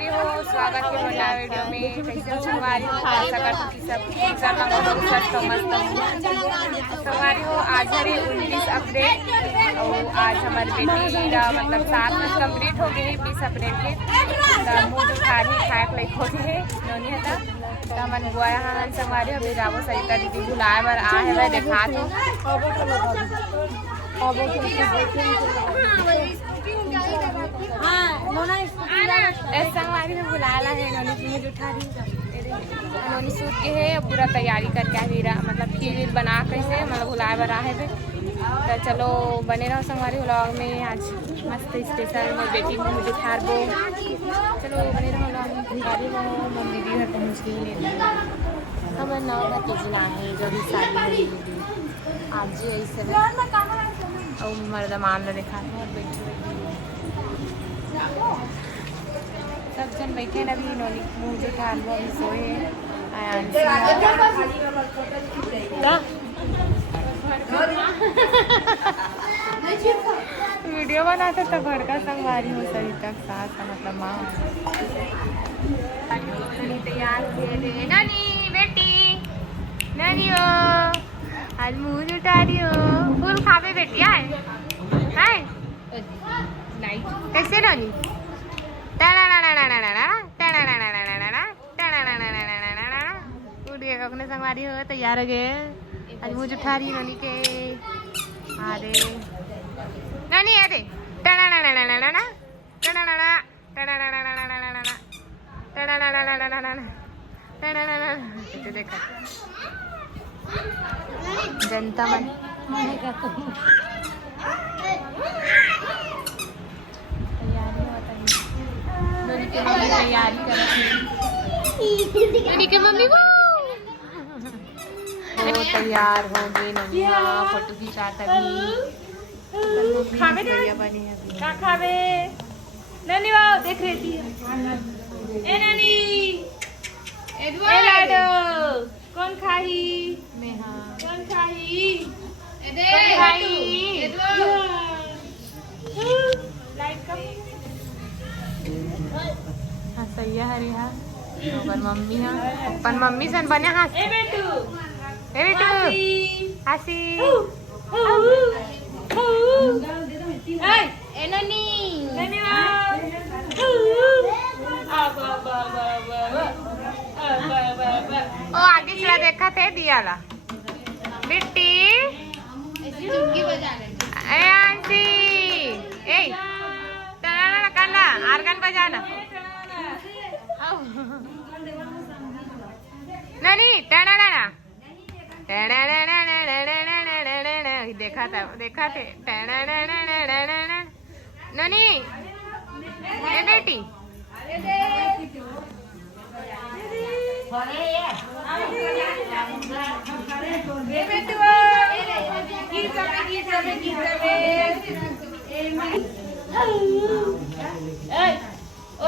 संगवारी हो, स्वागत है मोला वीडियो में। कैसे हो संगवारी हो? आशा करती हूँ सब ठीक है, मस्त संगवारी हो। आज है 19 अप्रैल और आज हमारे बेटी का मतलब 7 मंथ कम्प्लीट हो गए 20 अप्रैल के। मुँह खारी खाए लाइक हो गए नोनी है तो मन बुआ हाँ संगवारी हो। जाबो सरिता दीदी बुलाए बर आ है देखा तो संगवारी में बुलाला है नोनी की मुझे उठा रही नोनी सूट के है पूरा तैयारी करके आ मतलब खीर बना कैसे मतलब बुलाए बर आ है तो चलो बने रहो संगवारी व्लॉग में। आज मस्त स्पेशल मेरी बेटी को मुझे खार दो, चलो बने रहो व्लॉग में। मम्मी भी घर पहुँच गई हम 9 के जिला है जो भी शादी आज ऐसे और मर्द मान देखा और बैठी सब जन बैठे न भी नोनी मुँह जो था वो सोए वीडियो बनाते तो घर का संगवारी हो सही तक साथ मतलब माँ तैयार थे नानी बेटी नानी हो आज मुँह उठा रही हो फूल खावे बेटिया है कैसे नानी अपने संगवारी हो तैयार हो गए। आज मुझे उठा रही नानी के अरे नानी अरे देखा जनता मन तैयारी कर के मम्मी वो तैयार हो गई ननिया फोटो खिंचाता भी खावे बनी है क्या खावे ननी वो देख रही थी ए ननी ए लाडो कौन खाही नेहा कौन खाही ए दे खाही लाइट कम हाँ सही है हरी हाँ अपन मम्मी हाँ अपन मम्मी सन बने हाँ ए बेटू हसी ए ननी ओ आगे चला देखा थे दिया ला बिट्टी ए आंटी ए चला करना आर्गन बजाना ननी टना देखा थे ननी ए बेटी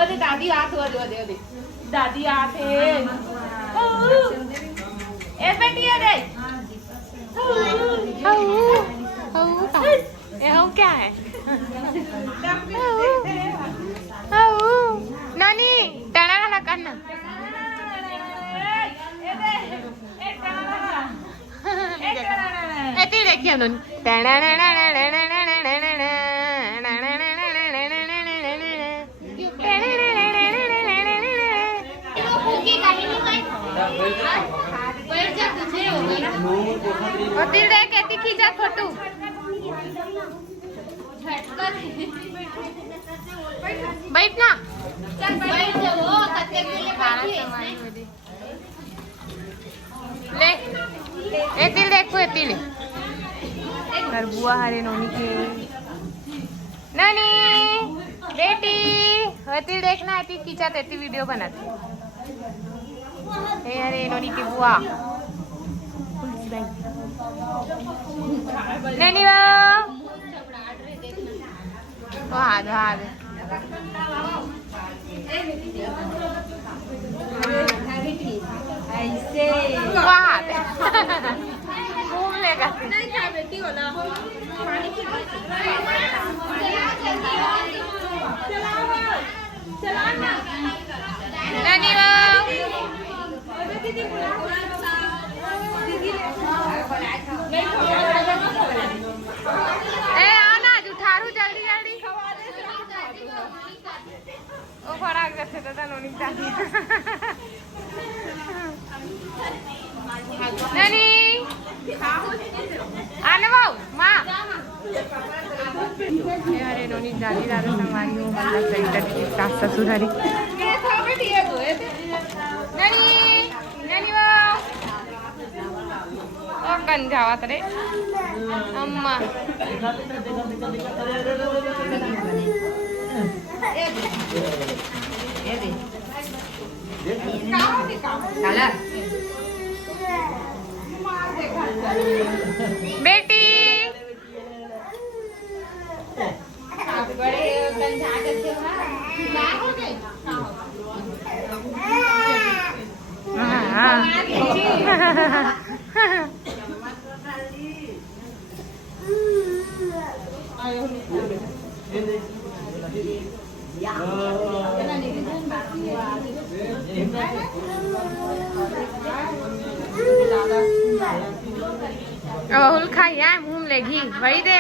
ओरे दादी हाथ ओरे दादी हाथ है ए बेटी अरे क्या है नानी टना करना देखिए दिल देख के खींचा फोटो बैठना ले ए दिल देखो ए दिल कर बुआ हरे नोनी के नानी बेटी दिल देखना है खींचा तेती वीडियो बनाती ए हरे नोनी की बुआ नानी वो हाथ ऐसे घूम लेगा नहीं खा बेटी हो ना पानी चला ए आना जुठारू जल्दी जल्दी ओ फराक जैसे तो नोनी दादी ननी आने बाऊ माँ अरे नोनी दादी दादा संगवारी हो मतलब सही करके सास ससुर हरी ननी ननी बाऊ ओ कन जावत रे अम्मा बेटी राहुल खाइया मुँह लेगी वही दे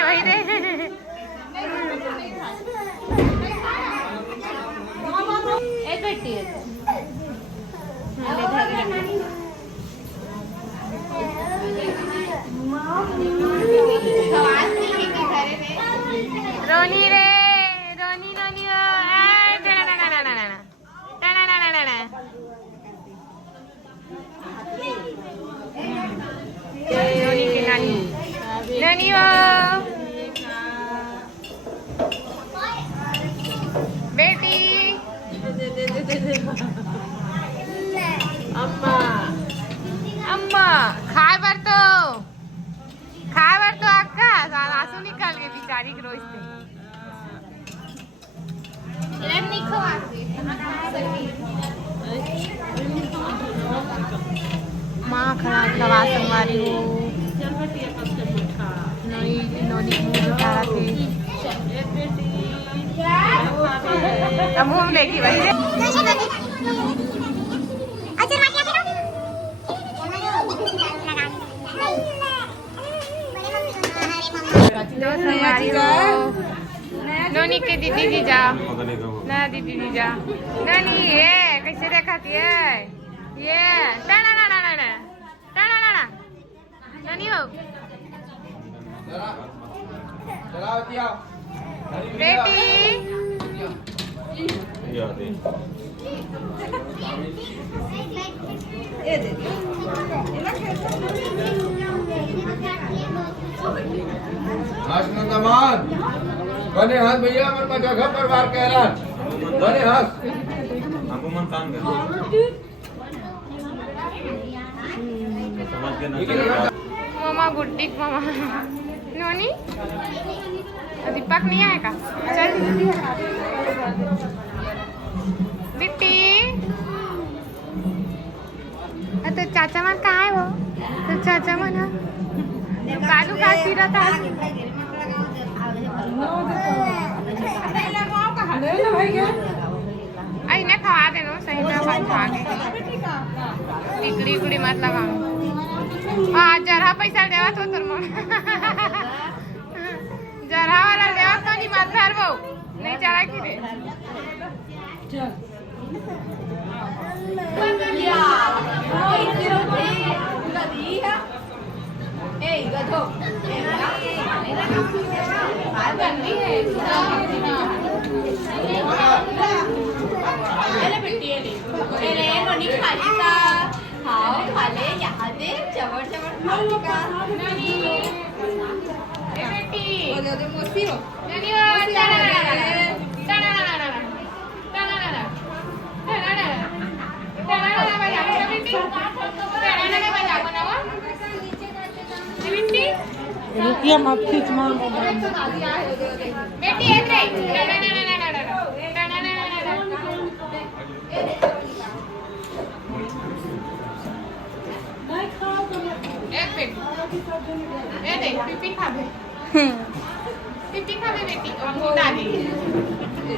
एक बेटी है रोनी रे रोनी रोनी रोनी की नानी नानी बेटी अम्मा अम्मा खाए बर तो अक्का आंसू निकल गए बेचारी के रोज से नहीं माँ खवा संगवारी हो नोनी मुँह उठा रहे थे मुँह लेगी वही नोनी के दीदी जी जा ना दीदी जी जा नानी ये कैसे देखाती है ये टाना ना ना ना ना टाना ना ना नानी हो बेटी बने हाथ भैया मन में जगह पर बार कह रहा बने हाथ हमको मन काम कर मामा गुड्डी मामा नोनी दीपक नहीं आएगा चल बिट्टी तो चाचा मन कहाँ है वो तो चाचा मन कालू का सीरा था इन्हें खवा देना सही में खवा के टिकड़ी उकड़ी मत लगाओ हाँ जरा पैसा देवा तो तुम जरा वाला देवा तो नहीं मत भर वो नहीं चला कि रे रुकिए मत खींच मां बेटी पिपी खाबे बेटी दादी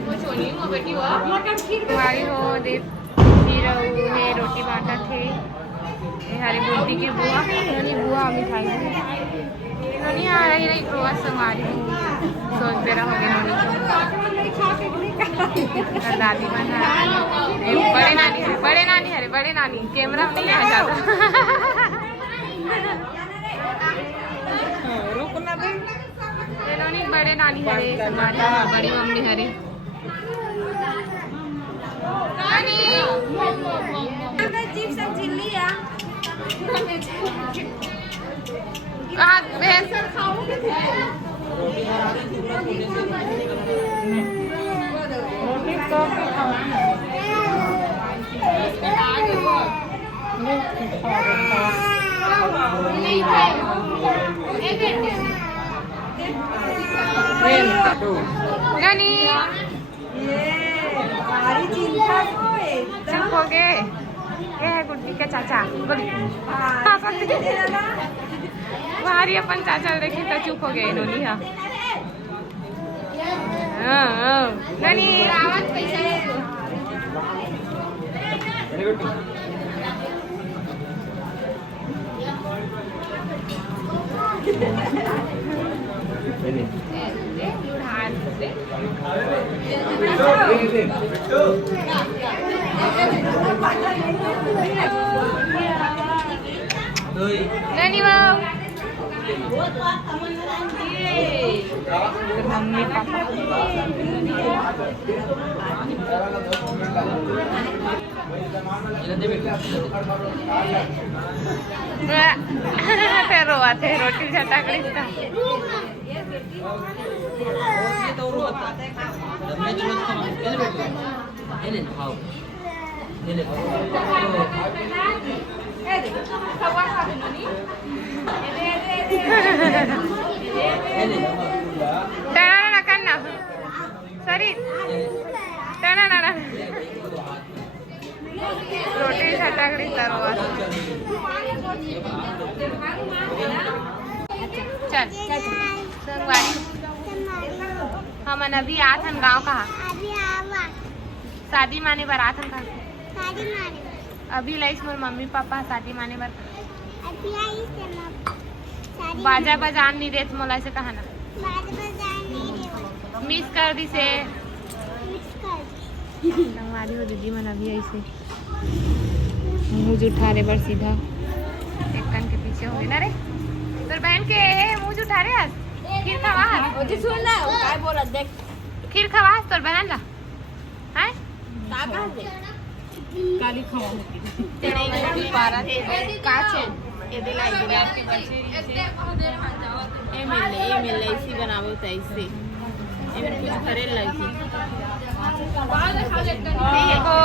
वो छोनी वो बेटी वो हमारी हो दे फिर उन्हें रोटी बांटा थे ये हरी बुद्धि की बुआ नोनी बुआ मिठाई नोनी आ रही रही क्रोआ संवारी सोचते रहोगे नोनी और दादी बना बड़े नानी है बड़े नानी कैमरा में नहीं आ जाता ये नोनी बड़े नानी हरे हमारी बड़ी मम्मी हरे कहाँ भैंस नानी चुप हो गए। ये है गुड्डी के चाचा भारी अपन चाचा देखे तो चुप हो गए इन्होंने। हाँ नानी आवाज कैसे मम्मी पापा रोआ थे रोटी झटाकड़ी करना सरी रोटी झटाकड़ी तरवा चल संगवारी हम अभी आथन गाँव कहा शादी माने बर आथन कहा अभी लाइस मोर मम्मी पापा शादी माने बर बाजा बजान नहीं देत मोला से कहा ना मिस कर दी से हमारी वो दीदी मन अभी ऐसे मुँह उठा रहे बर सीधा एक कन के पीछे हो गए ना रे तोर बहन के मुँह उठा रहे आज खीर खवा सुन ना काय बोला देख खीर खवा तोर बहन ला हैं काली खवा तेरे की पारा काचे ये दिलाई दिला आपके बच्चे ये मिले इसी बनावे तो ऐसे ये मेरे कुछ घरे लाई थी देखो